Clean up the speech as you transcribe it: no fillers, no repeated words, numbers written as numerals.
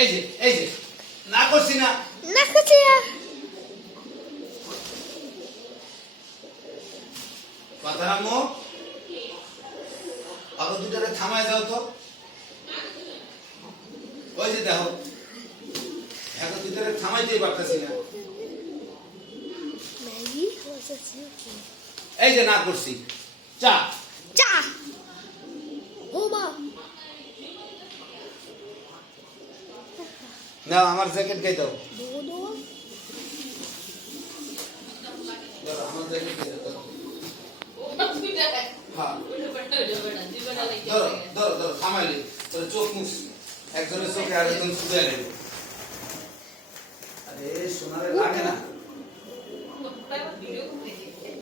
এই যে না করছি না না করছি না কথা রামো আগে দুটারে থামায় যাও তো ওই যে দেখো এখন দুটারে থামাইতেই পারতেছি না ম্যাগি হচ্ছে এই যে না করছি চা চা ও মা না আমার জ্যাকেট গাই দাও দুধ দাও আমার জ্যাকেট গাই দাও হ্যাঁ ধরো ধরো ধরো থামাইলি তোর চোখ মুখ একজনের চোখে আরেকজন শুয়ে নেবে আরে সোনারে লাগে না